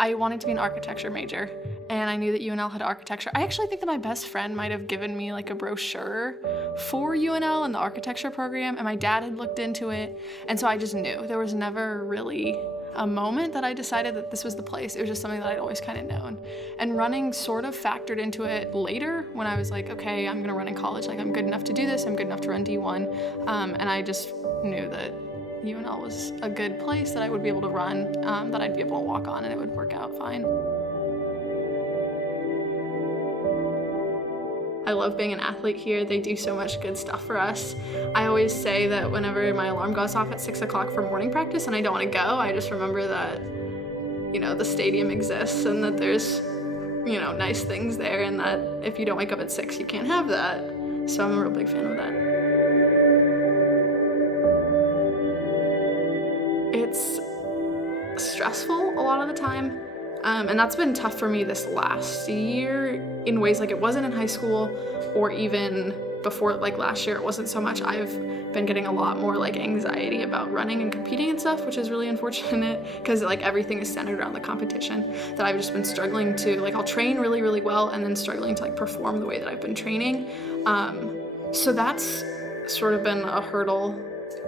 I wanted to be an architecture major, and I knew that UNL had architecture. I actually think that my best friend might have given me like a brochure for UNL and the architecture program, and my dad had looked into it, and so I just knew. There was never really a moment that I decided that this was the place. It was just something that I'd always kind of known. And running sort of factored into it later when I was like, okay, I'm gonna run in college. Like, I'm good enough to do this. I'm good enough to run D1. And I just knew that UNL was a good place that I would be able to run, that I'd be able to walk on, and it would work out fine. I love being an athlete here. They do so much good stuff for us. I always say that whenever my alarm goes off at 6 o'clock for morning practice and I don't want to go, I just remember that, the stadium exists and that there's, nice things there, and that if you don't wake up at 6, you can't have that. So I'm a real big fan of that. It's stressful a lot of the time. And that's been tough for me this last year in ways like it wasn't in high school, or even before, like last year, it wasn't so much. I've been getting a lot more like anxiety about running and competing and stuff, which is really unfortunate because like everything is centered around the competition, that I've just been struggling to, like, I'll train really, really well and then struggling to like perform the way that I've been training. So that's sort of been a hurdle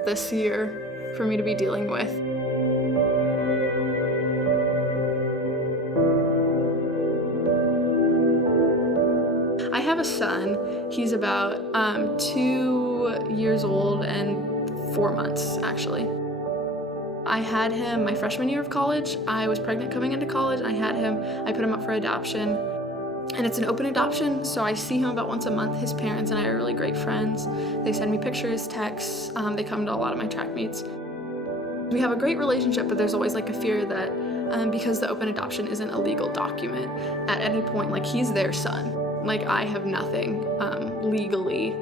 this year for me to be dealing with. I have a son. He's about 2 years old and 4 months, actually. I had him my freshman year of college. I was pregnant coming into college. I put him up for adoption. And it's an open adoption, so I see him about once a month. His parents and I are really great friends. They send me pictures, texts. They come to a lot of my track meets. We have a great relationship, but there's always like a fear that because the open adoption isn't a legal document, at any point, like, he's their son. Like, I have nothing legally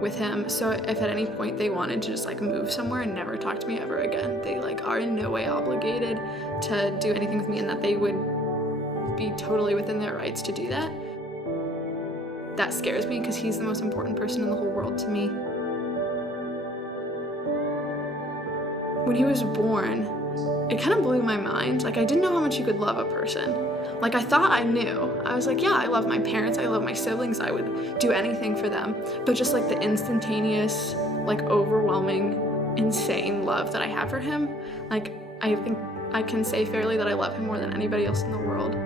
with him, so if at any point they wanted to just like move somewhere and never talk to me ever again, they like are in no way obligated to do anything with me, and that they would be totally within their rights to do that. That scares me because he's the most important person in the whole world to me. When he was born, it kind of blew my mind. Like, I didn't know how much you could love a person. Like, I thought I knew. I was like, yeah, I love my parents, I love my siblings, I would do anything for them. But just like the instantaneous, like overwhelming, insane love that I have for him, like, I think I can say fairly that I love him more than anybody else in the world.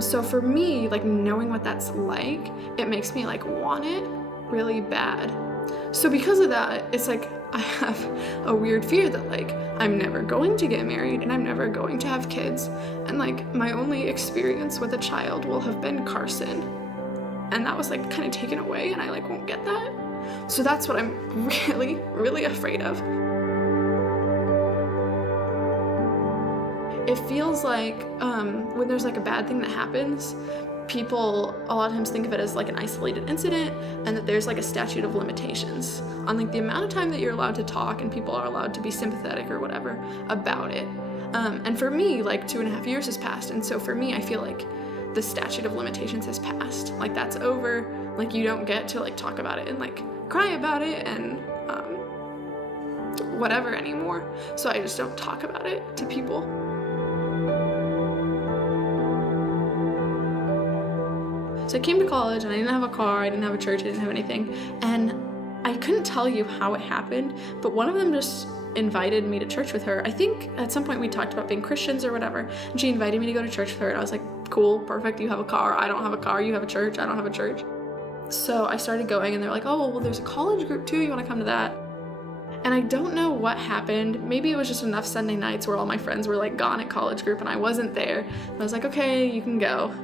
So for me, like, knowing what that's like, it makes me like want it really bad. So because of that, it's like I have a weird fear that like I'm never going to get married and I'm never going to have kids, and like my only experience with a child will have been Carson, and that was like kind of taken away, and I like won't get that. So that's what I'm really, really afraid of. It feels like when there's like a bad thing that happens, people a lot of times think of it as like an isolated incident, and that there's like a statute of limitations on like the amount of time that you're allowed to talk and people are allowed to be sympathetic or whatever about it. And for me, like 2.5 years has passed, and so for me, I feel like the statute of limitations has passed. Like, that's over. Like, you don't get to like talk about it and like cry about it and whatever anymore. So I just don't talk about it to people. So I came to college and I didn't have a car, I didn't have a church, I didn't have anything. And I couldn't tell you how it happened, but one of them just invited me to church with her. I think at some point we talked about being Christians or whatever, and she invited me to go to church with her, and I was like, cool, perfect, you have a car, I don't have a car, you have a church, I don't have a church. So I started going, and they're like, oh, well, there's a college group too, you wanna come to that? And I don't know what happened. Maybe it was just enough Sunday nights where all my friends were like gone at college group and I wasn't there. And I was like, okay, you can go.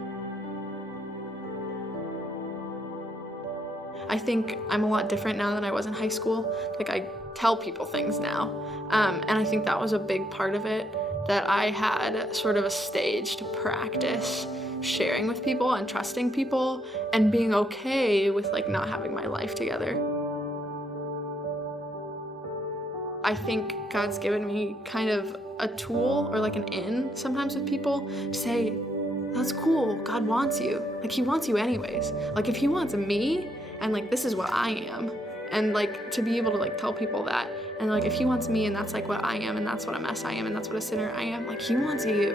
I think I'm a lot different now than I was in high school. Like, I tell people things now. And I think that was a big part of it, that I had sort of a stage to practice sharing with people and trusting people and being okay with like not having my life together. I think God's given me kind of a tool or like an in sometimes with people to say, that's cool, God wants you. Like, he wants you anyways. Like, if he wants me, and like, this is what I am, and like to be able to like tell people that, and like if he wants me and that's like what I am, and that's what a mess I am, and that's what a sinner I am, like he wants you.